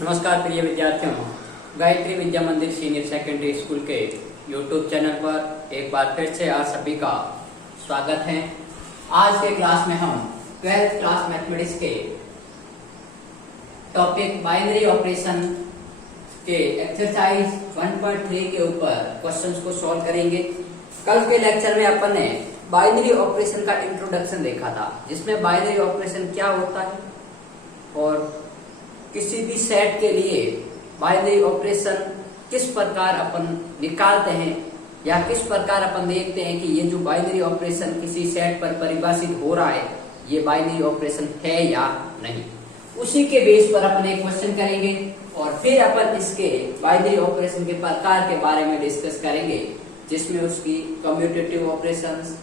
नमस्कार प्रिय विद्यार्थियों, गायत्री विद्या मंदिर सीनियर सेकेंडरी स्कूल के यूट्यूब चैनल पर एक बार फिर से आप सभी का स्वागत है। आज के क्लास में हम 12th क्लास मैथमेटिक्स के टॉपिक बाइनरी ऑपरेशन के एक्सरसाइज 1.3 के ऊपर क्वेश्चंस को सॉल्व करेंगे। कल के लेक्चर में अपन ने बाइनरी ऑपरेशन का इंट्रोडक्शन देखा था, जिसमें बाइनरी ऑपरेशन क्या होता है और किसी भी सेट के लिए बाइनरी ऑपरेशन किस प्रकार अपन निकालते हैं या किस प्रकार अपन देखते हैं कि ये जो बाइनरी ऑपरेशन किसी सेट पर परिभाषित हो रहा है ये बाइनरी ऑपरेशन है या नहीं। उसी के बेस पर अपन एक क्वेश्चन करेंगे और फिर अपन इसके बाइनरी ऑपरेशन के प्रकार के बारे में डिस्कस करेंगे, जिसमें उसकी कम्यूटेटिव ऑपरेशंस,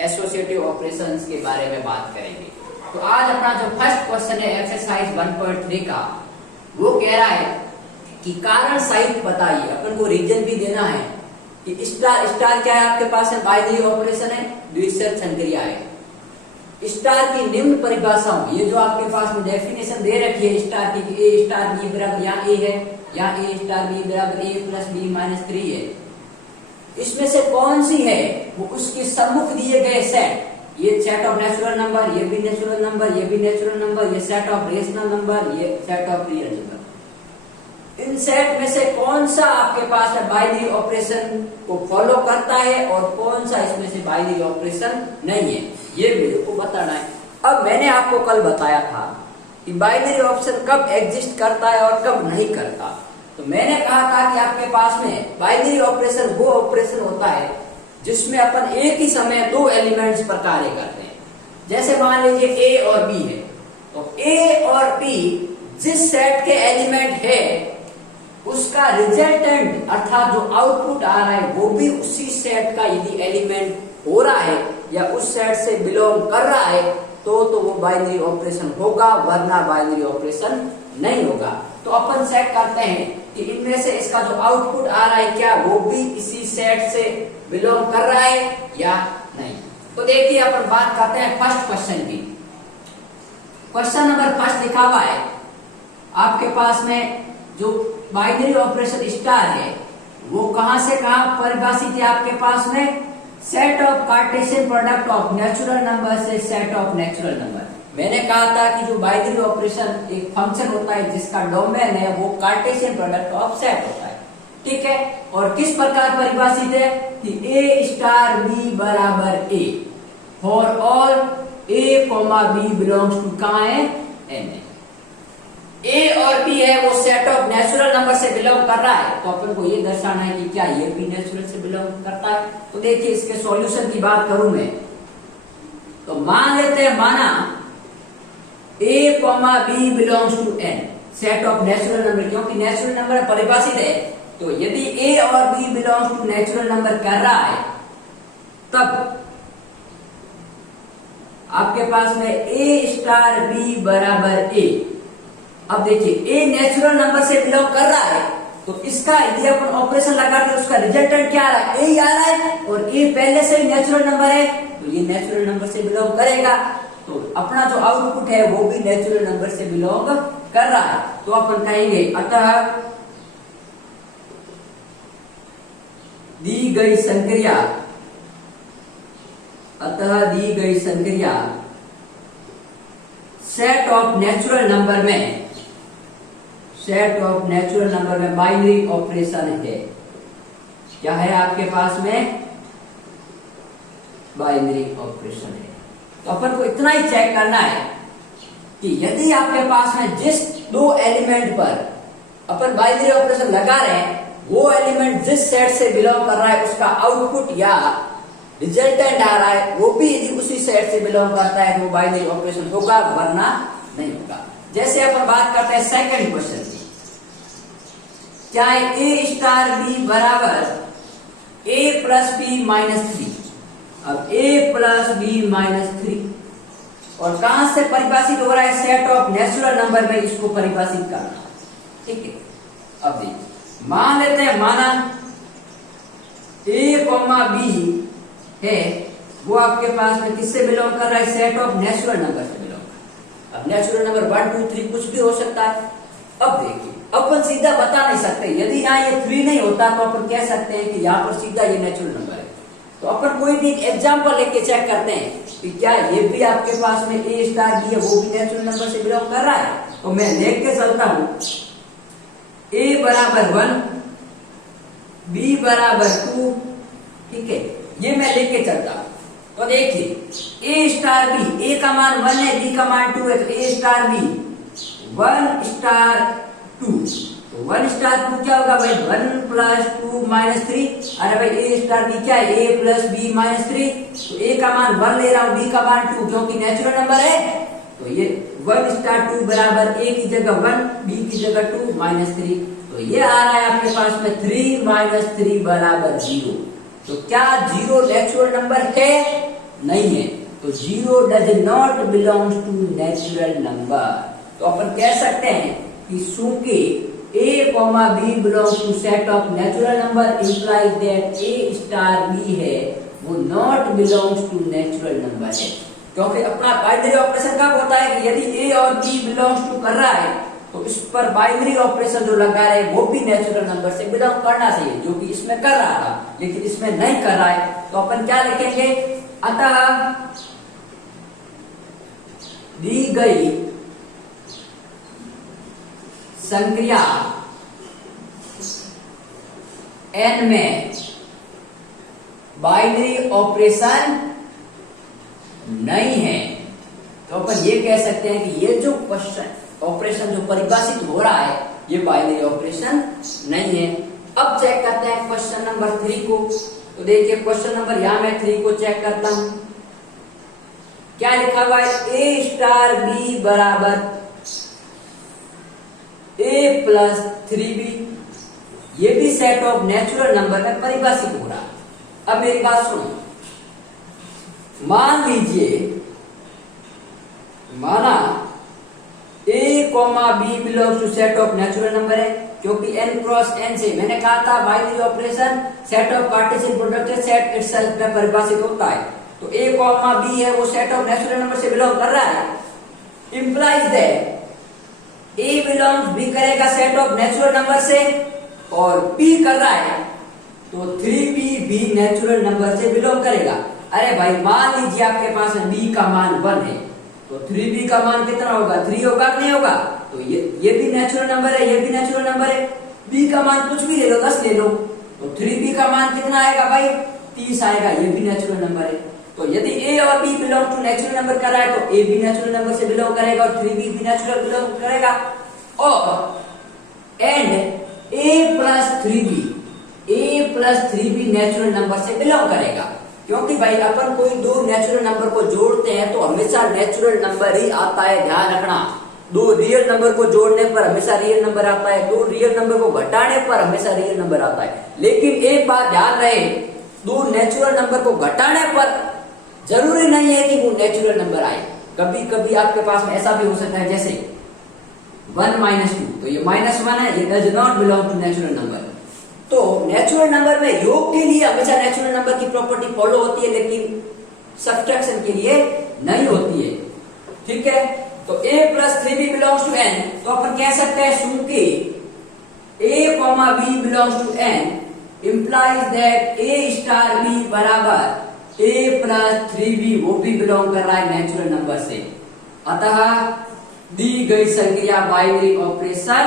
एसोसिएटिव ऑपरेशंस के बारे में बात करेंगे। तो आज अपना जो फर्स्ट क्वेश्चन है एक्सरसाइज 1.3 का, वो कह रहा है कि कारण सहित बताइए। अपन को रीजन भी देना है कि स्टार स्टार क्या है, आपके पास है बाइनरी ऑपरेशन है, द्विशर्त संक्रिया है। स्टार की निम्न परिभाषाओं, ये जो आपके पास में डेफिनेशन दे रखी है स्टार की, ए स्टार बी बराबर यहाँ ए है, यहाँ ए स्टार बी बराबर ए प्लस बी माइनस 3 है। इसमें से कौन सी है वो उसके सम्मुख दिए गए सेट, ये सेट ऑफ नेचुरल नंबर, ये भी नेचुरल नंबर, ये भी नेचुरल नंबर, ये सेट ऑफ रेशनल नंबर, ये set of real number, in set में से कौन सा आपके पास है बाइनरी ऑपरेशन को फॉलो करता है और कौन सा इसमें से बाइनरी ऑपरेशन नहीं है, ये मेरे को बताना है। अब मैंने आपको कल बताया था कि बाइनरी ऑपरेशन कब एग्जिस्ट करता है और कब नहीं करता। तो मैंने कहा था कि आपके पास में बाइनरी ऑपरेशन वो ऑपरेशन होता है जिसमें अपन एक ही समय दो एलिमेंट्स पर कार्य करते हैं। जैसे मान लीजिए ए और बी है, तो ए और बी जिस सेट के एलिमेंट है उसका रिजल्टेंट अर्थात जो आउटपुट आ रहा है वो भी उसी सेट का यदि एलिमेंट हो रहा है या उस सेट से बिलोंग कर रहा है तो वो बाइनरी ऑपरेशन होगा, वरना बाइनरी ऑपरेशन नहीं होगा। तो अपन सेट करते हैं कि इनमें से इसका जो आउटपुट आ रहा है क्या वो भी इसी सेट से बिलोंग कर रहा है या नहीं। तो देखिए अपन बात करते हैं फर्स्ट क्वेश्चन की। क्वेश्चन नंबर फर्स्ट लिखा हुआ है आपके पास में जो बाइनरी ऑपरेशन स्टार है वो कहां से कहां परिभाषित है आपके पास में, set of Cartesian product of natural number से सेट ऑफ नेचुरल नंबर। मैंने कहा था कि जो बाइनरी ऑपरेशन एक फंक्शन होता है जिसका डोमेन है वो कार्टेशियन प्रोडक्ट ऑफ सेट होता है, ठीक है। और किस प्रकार परिभाषित है कि ए स्टार बी बराबर A for all A comma B belongs to कहां है, एन है। ए और बी है वो सेट ऑफ नेचुरल नंबर से बिलोंग कर रहा है, तो अपन को ये दर्शाना है कि क्या ये भी नेचुरल से बिलोंग करता है। तो देखिए इसके सॉल्यूशन की बात करूं मैं, तो मान लेते हैं माना A comma B belongs to N, set of natural number, क्योंकि नेचुरल नंबर परिभाषित है। तो यदि ए और B belongs to natural number कर रहा है तब आपके पास में ए स्टार बी बराबर ए। अब देखिए ए नेचुरल नंबर से बिलोंग कर रहा है तो इसका यदि अपन ऑपरेशन लगाते हैं उसका रिजल्टेंट क्या आ रहा है, ए ही आ रहा है, और ए पहले से ही नेचुरल नंबर है तो ये नेचुरल नंबर से बिलोंग करेगा। तो अपना जो आउटपुट है वो भी नेचुरल नंबर से बिलोंग कर रहा है। तो अपन कहेंगे अतः दी गई संक्रिया सेट ऑफ नेचुरल नंबर में बाइनरी ऑपरेशन है। क्या है आपके पास में, बाइनरी ऑपरेशन है। तो अपन को इतना ही चेक करना है कि यदि आपके पास में जिस दो एलिमेंट पर अपन बाइनरी ऑपरेशन लगा रहे हैं वो एलिमेंट जिस सेट से बिलोंग कर रहा है उसका आउटपुट या रिजल्टेंट आ रहा है वो भी यदि उसी सेट से बिलोंग करता है तो वो बाइनरी ऑपरेशन होगा, वरना नहीं होगा। जैसे अपन बात करते हैं सेकंड क्वेश्चन की, चाहे ए स्टार बी बराबर ए प्लस बी माइनस 3। अब ए प्लस बी माइनस 3 और कहां से परिभाषित हो रहा है, सेट ऑफ नेचुरल नंबर में इसको परिभाषित करना, ठीक है। अब देखिए मान लेते हैं माना ए कॉमा बी है वो आपके पास में किससे बिलोंग कर रहा है, सेट ऑफ नेचुरल नंबर से बिलोंग कर रहा है। अब नेचुरल नंबर 1 2 3 कुछ भी हो सकता है, अब देखिए, अपन सीधा बता नहीं सकते, यदि यहाँ ये 3 नहीं होता तो अपन कह सकते हैं कि यहाँ पर सीधा ये नेचुरल नंबर है। तो अपन कोई भी एक एग्जाम्पल लेके चेक करते हैं कि क्या ये भी आपके पास में ए स्टार बी है, वो भी नेचुरल नंबर से बिलोंग कर रहा है। तो मैं देख के चलता हूं, ए बराबर 1, बी बराबर 2, ठीक है, ये मैं लेके चलता हूं। तो देखिए ए स्टार बी, ए का मान 1 है, बी का मान 2 है, तो ए स्टार बी 1 स्टार 2, तो 1 स्टार 2 क्या होगा भाई, 1 प्लस 2 माइनस 3। अरे भाई ए स्टार बी क्या है, ए प्लस बी माइनस 3, तो ए का मान 1 ले रहा हूं, बी का मान 2, क्योंकि नेचुरल नंबर है। तो ये 1 स्टार 2 बराबर ए की जगह 1, बी की जगह 2 माइनस 3, तो ये आ रहा है आपके पास में 3 माइनस 3 बराबर 0। तो क्या 0 नेचुरल नंबर है? नहीं है। तो 0 does not belongs to natural number. तो अपन कह सकते हैं कि चूंकि A, B belongs to set of natural number implies that A star B है वो not belongs to natural number है। क्योंकि अपना बाइनरी ऑपरेशन कब होता है कि यदि A और B belongs to कर रहा है तो इस पर बाइनरी ऑपरेशन जो लगा रहे वो भी नेचुरल नंबर से बिलोंग करना चाहिए, जो कि इसमें कर रहा था, लेकिन इसमें नहीं कर रहा है। तो अपन क्या लिखेंगे, अतः दी गई संक्रिया n में बाइनरी ऑपरेशन नहीं है। तो अपन ये कह सकते हैं कि ये जो क्वेश्चन ऑपरेशन जो परिभाषित हो रहा है ये बाइनरी ऑपरेशन नहीं है। अब चेक करते हैं क्वेश्चन नंबर 3 को। तो देखिए क्वेश्चन नंबर यहां मैं 3 को चेक करता हूं, क्या लिखा हुआ है, ए स्टार बी बराबर ए प्लस 3b, ये भी सेट ऑफ नेचुरल नंबर में परिभाषित हो रहा है। अब मेरी बात सुनो, मान लीजिए माना a, b belongs to set of natural number है, क्योंकि n क्रॉस n से मैंने कहा था binary operation set of Cartesian product से सेट इटसेल्फ में परिभाषित होता है। तो a, b है वो सेट ऑफ नेचुरल नंबर से बिलोंग कर रहा है, implies that A belongs B करेगा सेट ऑफ नेचुरल नंबर से और B कर रहा है तो 3B भी नेचुरल नंबर से बिलोंग करेगा। अरे भाई मान लीजिए आपके पास B का मान 1 है तो 3B का मान कितना होगा, 3 होगा कि नहीं होगा। तो ये भी नेचुरल नंबर है, ये भी नेचुरल नंबर है। B का मान कुछ भी ले लो, 10 ले लो, तो 3B का मान कितना आएगा भाई, 30 आएगा, ये भी नेचुरल नंबर है। तो यदि A और B belong to natural number कर रहा है तो A भी नेचुरल नंबर से बिलोंग करेगा और 3B भी नेचुरल बिलोंग करेगा। और and A plus 3B natural number से बिलोंग करेगा, क्योंकि भाई अपन कोई दो नेचुरल नंबर को जोड़ते हैं तो हमेशा नेचुरल नंबर ही आता है, ध्यान रखना। दो रियल नंबर को जोड़ने पर हमेशा रियल नंबर आता है, दो रियल नंबर को घटाने पर हमेशा रियल नंबर आता है। लेकिन एक बात ध्यान रहे, दो नेचुरल नंबर को घटाने पर जरूरी नहीं है कि वो नेचुरल नंबर आए। कभी कभी आपके पास में ऐसा भी हो सकता है जैसे 1 माइनस 2, तो ये -1 है, ये does not belong to natural number. तो नेचुरल नंबर में योग के लिए हमेशा नेचुरल नंबर की प्रॉपर्टी फॉलो होती है, लेकिन सब्ट्रैक्शन के लिए नहीं होती है, ठीक है। तो a plus 3b belongs to n, तो अपन कह सकते हैं चूंकि a, b belongs to n implies that a star b बराबर a प्लस 3b वो भी बिलोंग कर रहा है नेचुरल नंबर से। अतः दी गई संक्रिया बाइनरी ऑपरेशन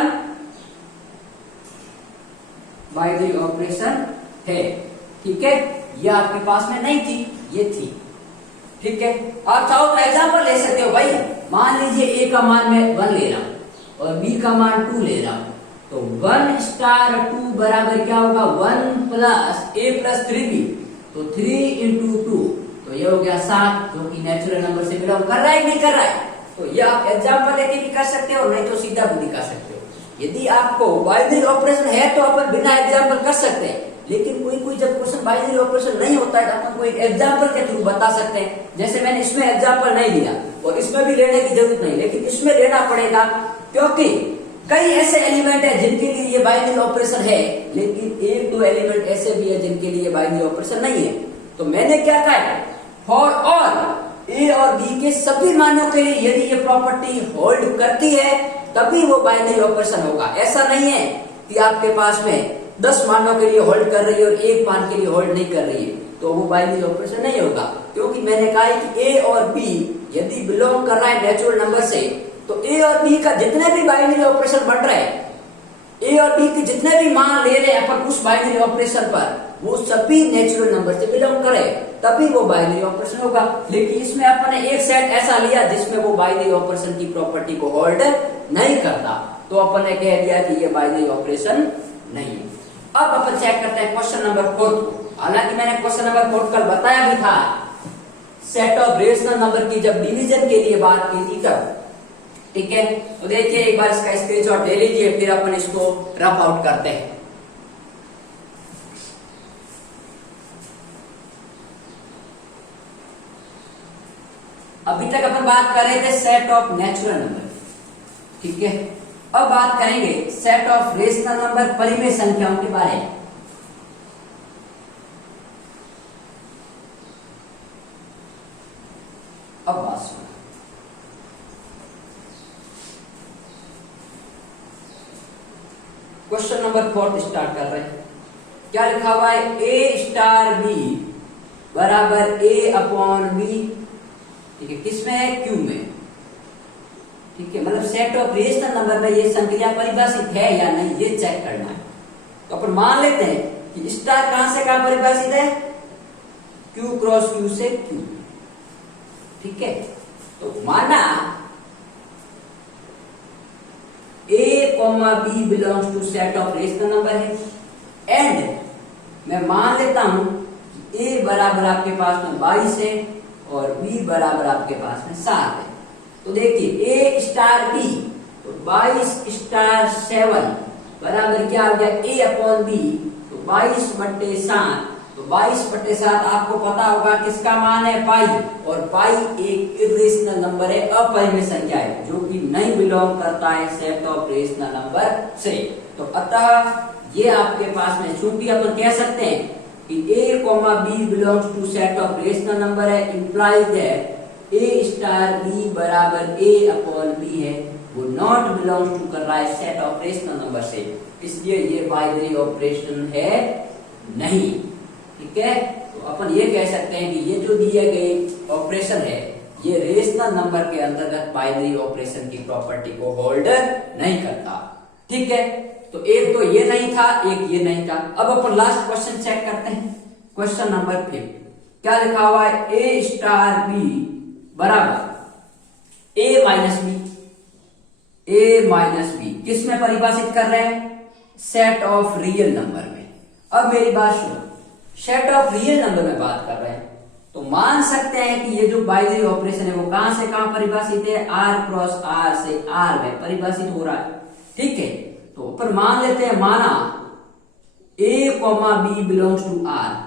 है, ठीक है। ये आपके पास में नहीं थी, ये थी, ठीक है। आप चाहो तो एग्जाम्पल ले सकते हो भाई। मान लीजिए a का मान मैं 1 ले रहा हूं और b का मान 2 ले रहा हूं, तो 1 स्टार 2 बराबर क्या होगा, 1 प्लस a प्लस 3b, तो 3 इंटू 2, तो ये हो गया 7, जो कि नेचुरल नंबर से बिलोंग कर रहा है नहीं कर रहा है। तो ये आप एग्जाम्पल लेके भी कर सकते हो, नहीं तो सीधा भी दिखा सकते हो। यदि आपको बाइनरी ऑपरेशन है तो अपन बिना एग्जाम्पल कर सकते हैं, लेकिन कोई जब क्वेश्चन बाइनरी ऑपरेशन नहीं होता है तो अपन कोई एग्जाम्पल के थ्रू बता सकते हैं। जैसे मैंने इसमें एग्जाम्पल नहीं लिया और इसमें भी लेने की जरूरत नहीं, लेकिन इसमें लेना पड़ेगा क्योंकि कई ऐसे एलिमेंट है जिनके लिए ये बाइनरी ऑपरेशन है, लेकिन एक दो एलिमेंट ऐसे भी है जिनके लिए बाइनरी ऑपरेशन नहीं है। तो मैंने क्या कहा है, फॉर ऑल a और b के सभी मानों के लिए यदि ये प्रॉपर्टी होल्ड करती है तभी वो बाइनरी ऑपरेशन होगा। ऐसा नहीं है कि आपके पास में 10 मानों के लिए होल्ड कर रही है और 1 मान के लिए होल्ड नहीं कर रही है, तो वो बाइनरी ऑपरेशन नहीं होगा। क्योंकि मैंने कहा है कि ए और बी यदि बिलोंग कर रहा है नेचुरल नंबर से, तो ए और बी का जितने भी बाइनरी ऑपरेशन बन रहे हैं, ए और बी के जितने भी मान ले रहे हैं अपन उस बाइनरी ऑपरेशन पर, वो सभी नेचुरल नंबर से बिलोंग करे, तभी वो बाइनरी ऑपरेशन होगा। लेकिन इसमें अपन ने एक सेट ऐसा लिया जिसमें वो बाइनरी ऑपरेशन की प्रॉपर्टी को होल्ड नहीं करता, तो अपन ने कह दिया कि ये बाइनरी ऑपरेशन नहीं है। अब अपन चेक करते हैं क्वेश्चन नंबर 4 को। हालांकि मैंने क्वेश्चन नंबर 4 कल बताया भी था, सेट ऑफ रेशनल नंबर की जब डिवीजन के लिए बात की थी तब। ठीक है, तो देखिए एक बार इसका स्क्रीनशॉट ले लीजिए, फिर अपन इसको रफ आउट करते हैं। अभी तक अपन बात कर रहे थे सेट ऑफ नेचुरल नंबर, ठीक है। अब बात करेंगे सेट ऑफ रेशनल नंबर, परिमेय संख्याओं के बारे में। अब बात सुनो, क्वेश्चन नंबर 4 स्टार्ट कर रहे हैं। क्या लिखा हुआ है? ए स्टार बी बराबर ए अपॉन बी। ठीक है, किसमें है? क्यू में। ठीक है, मतलब सेट ऑफ रेशनल नंबर में ये संख्या परिभाषित है या नहीं, ये चेक करना है। तो अपन मान लेते हैं कि स्टार कहां से कहां परिभाषित है? क्यू क्रॉस क्यू से क्यू। ठीक है, तो माना A comma B belongs to set of rational number है, एंड मैं मान लेता हूं कि ए बराबर आपके पास में 22 है और बी बराबर आपके पास में 7 है। तो देखिए ए स्टार बी, तो 22 स्टार 7 बराबर क्या हो गया? ए अपॉन बी, तो 22/7। तो 22/7 आपको पता होगा किसका मान है? पाई। और पाई एक इर्रेशनल नंबर है, अपरिमेय संख्या है, जो कि नहीं बिलोंग करता है सेट ऑफ रेशनल नंबर से। तो अतः ये आपके पास में, चूंकि अपन कह सकते हैं कि A comma B belongs to set of rational number है, implies that A star B बराबर ए अपॉन बी है, वो नॉट बिलोंग्स टू कर रहा है सेट ऑफ रेशनल नंबर से, इसलिए ये बाइनरी ऑपरेशन है नहीं। ठीक है, तो अपन ये कह सकते हैं कि ये जो दिए गए ऑपरेशन है, ये रेशनल नंबर के अंतर्गत बाइनरी ऑपरेशन की प्रॉपर्टी को होल्ड नहीं करता। ठीक है, तो एक तो ये नहीं था, एक ये नहीं था। अब अपन लास्ट क्वेश्चन चेक करते हैं, क्वेश्चन नंबर 5। क्या लिखा हुआ है? ए स्टार बी बराबर A minus B. A minus B किस में परिभाषित कर रहे हैं? सेट ऑफ रियल नंबर में। अब मेरी बात सुनो, सेट ऑफ रियल नंबर में बात कर रहे हैं, तो मान सकते हैं कि ये जो बाइनरी ऑपरेशन है वो कहां से कहां परिभाषित है? आर क्रॉस आर से आर में परिभाषित हो रहा है। ठीक है, तो ऊपर मान लेते हैं, माना A comma B belongs to R,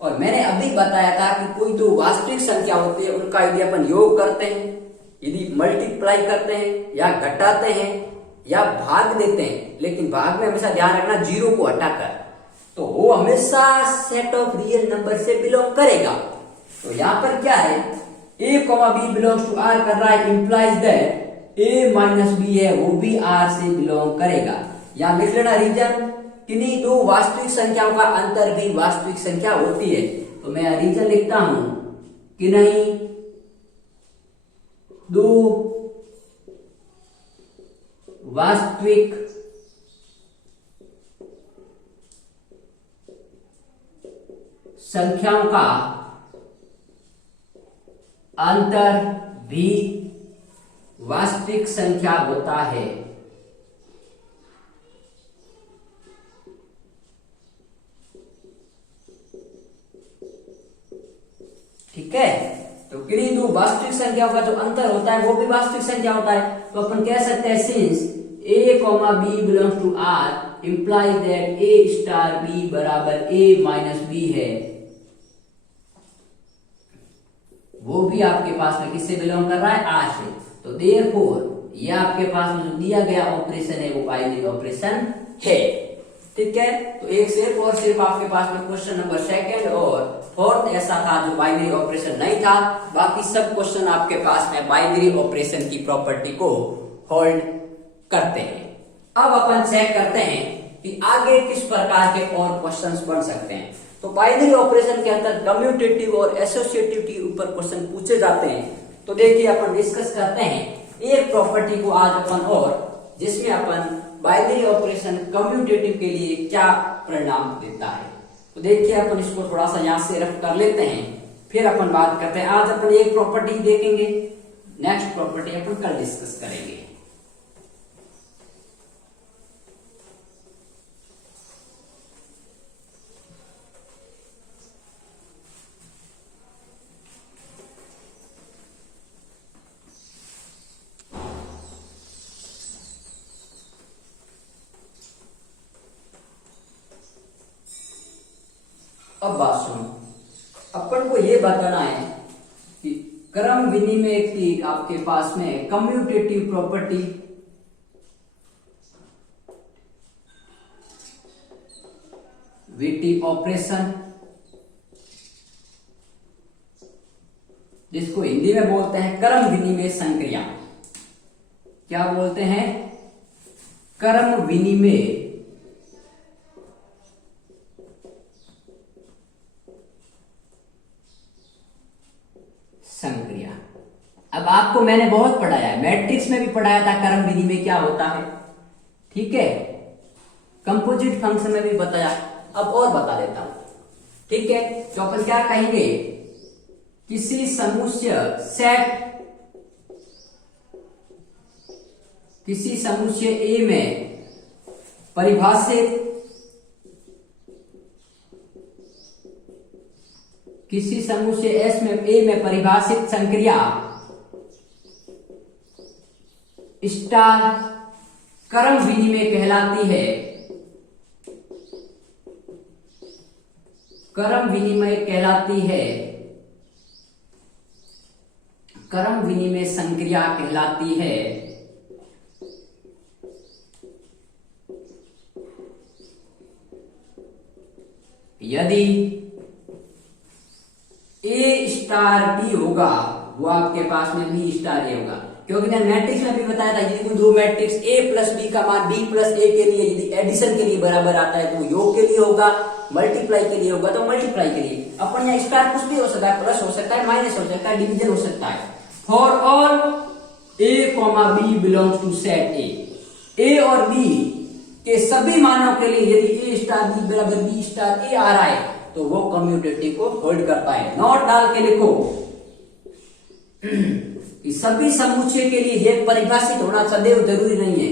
और मैंने अभी बताया था कि कोई दो वास्तविक संख्या होती है, उनका यदि अपन योग करते हैं, यदि मल्टीप्लाई करते हैं या घटाते हैं या भाग देते हैं, लेकिन भाग में हमेशा ध्यान रखना जीरो को हटाकर, तो वो हमेशा सेट ऑफ रियल नंबर से बिलोंग करेगा। तो यहां पर क्या है? A comma B belongs to R कर रहा है, implies that A minus B है, वो भी आर से बिलोंग करेगा। यहां लिख लेना रीजन, किन्हीं दो वास्तविक संख्याओं का अंतर भी वास्तविक संख्या होती है। तो मैं रीजन लिखता हूं कि नहीं दो वास्तविक संख्याओं का अंतर भी वास्तविक संख्या होता है। ठीक है, तो किन्हीं दो वास्तविक संख्याओं का जो अंतर होता है वो भी वास्तविक संख्या होता है। तो अपन कह सकते हैं since A comma B belongs to R implies that A star B बराबर ए माइनस बी है, वो भी आपके पास में किससे बिलोंग कर रहा है? आर से। तो देयरफॉर ये आपके पास में जो दिया गया ऑपरेशन है वो बाइनरी ऑपरेशन है। ठीक है, तो एक सिर्फ और सिर्फ आपके पास में क्वेश्चन नंबर 2 और 4 ऐसा था जो बाइनरी ऑपरेशन नहीं था, बाकी सब क्वेश्चन आपके पास में बाइनरी ऑपरेशन की प्रॉपर्टी को होल्ड करते हैं। अब अपन चेक करते हैं कि आगे किस प्रकार के और क्वेश्चंस बन सकते हैं। तो बाइनरी ऑपरेशन के अंदर कम्यूटेटिव और एसोसिएटिव के ऊपर क्वेश्चन पूछे जाते हैं। तो देखिए अपन डिस्कस करते हैं एक प्रॉपर्टी को आज अपन, और जिसमें अपन बाइनरी ऑपरेशन कम्यूटेटिव के लिए क्या परिणाम देता है। तो देखिए अपन इसको थोड़ा सा यहां से रफ कर लेते हैं, फिर अपन बात करते हैं। आज अपन एक प्रॉपर्टी देखेंगे, नेक्स्ट प्रॉपर्टी अपन कल डिस्कस करेंगे। अब बात सुनो, अपन को ये बताना है कि क्रम विनिमय की आपके पास में कम्यूटेटिव प्रॉपर्टी वीटी ऑपरेशन, जिसको हिंदी में बोलते हैं क्रम विनिमय संक्रिया। क्या बोलते हैं? क्रम विनिमय संक्रिया। अब आपको मैंने बहुत पढ़ाया है, मैट्रिक्स में भी पढ़ाया था क्रम विनिमय क्या होता है, ठीक है, कंपोजिट फंक्शन में भी बताया, अब और बता देता हूं, ठीक है। तो अपन क्या कहेंगे, किसी समुच्चय सेट, किसी समुच्चय ए में परिभाषित, किसी समुच्चय एस में ए में परिभाषित संक्रिया स्टार क्रम विनिमय कहलाती है। क्रम विनिमय कहलाती है, क्रम विनिमय संक्रिया कहलाती है। यदि ए स्टार बी होगा, वो आपके पास में बी स्टार ए होगा, क्योंकि मैंने मैट्रिक्स में भी बताया था यदि कोई दो मैट्रिक्स ए प्लस बी का मान बी प्लस ए के लिए यदि एडिशन के लिए बराबर आता है तो योग के लिए होगा, मल्टीप्लाई के लिए होगा तो मल्टीप्लाई के लिए। अपन यहाँ स्टार कुछ भी हो सकता है, प्लस हो सकता है, माइनस हो सकता है, डिवीजन हो सकता है। For all A comma B belongs to set A और बी के सभी मानों के लिए यदि ए स्टार बी बराबर बी स्टार ए आ रहा है तो वो कम्यूटेटिव को होल्ड करता है। नोट डाल के लिखो कि सभी समुच्चय के लिए ये परिभाषित होना सदैव जरूरी नहीं है।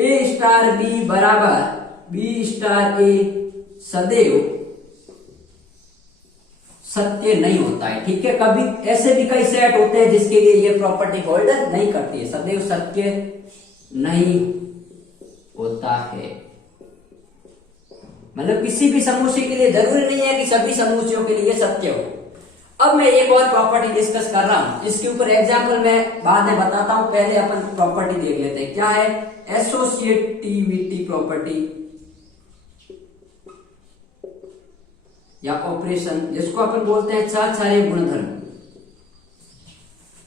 ए स्टार बी बराबर बी स्टार ए सदैव सत्य नहीं होता है, ठीक है। कभी ऐसे भी कई सेट होते हैं जिसके लिए ये प्रॉपर्टी होल्ड नहीं करती है, सदैव सत्य नहीं होता है। मतलब किसी भी समुच्चय के लिए जरूरी नहीं है कि सभी समुच्चयों के लिए सत्य हो। अब मैं एक और प्रॉपर्टी डिस्कस कर रहा हूं, इसके ऊपर एग्जांपल मैं बाद में बताता हूं, पहले अपन प्रॉपर्टी देख लेते हैं। क्या है? एसोसिएटिविटी प्रॉपर्टी या ऑपरेशन, जिसको अपन बोलते हैं चार गुणधर्म,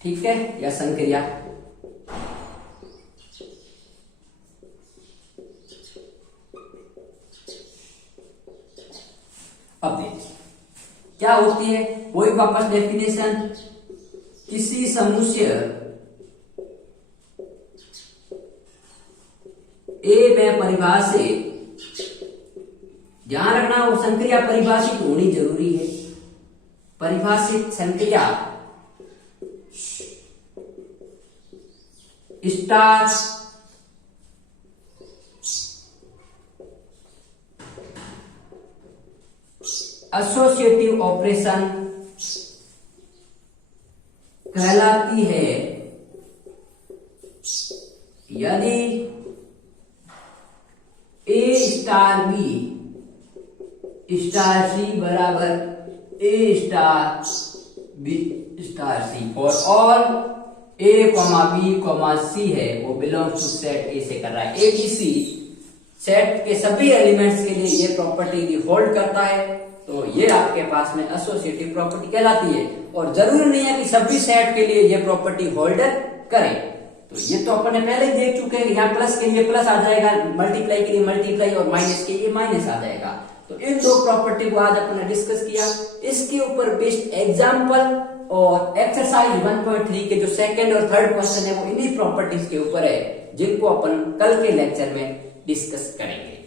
ठीक है, या संक्रिया। अब देखिए क्या होती है, कोई वापस डेफिनेशन, किसी समुच्चय ए में परिभाषित, ध्यान रखना वो संक्रिया परिभाषित होनी जरूरी है। परिभाषित संक्रिया स्टार एसोसिएटिव ऑपरेशन कहलाती है यदि A star B star c बराबर ए स्टार बी स्टार सी और all A comma B comma सी है वो बिलोंग्स टू सेट ए से कर रहा है। ए बी सी सेट के सभी एलिमेंट्स के लिए ये प्रॉपर्टी होल्ड करता है, तो ये आपके पास में एसोसिएटिव प्रॉपर्टी कहलाती है। और जरूरी नहीं है कि सभी सेट के लिए ये प्रॉपर्टी होल्ड करे। तो ये तो अपन ने पहले ही देख चुके हैं, यहाँ प्लस के लिए प्लस आ जाएगा, मल्टीप्लाई के लिए मल्टीप्लाई और माइनस के लिए माइनस आ जाएगा। तो इन दो प्रॉपर्टी को आज अपन ने डिस्कस किया। इसके ऊपर बेस्ड एग्जाम्पल और एक्सरसाइज 1.3 के जो सेकंड और थर्ड क्वेश्चन है वो इन्हीं प्रॉपर्टीज के ऊपर है, जिनको अपन कल के लेक्चर में डिस्कस करेंगे।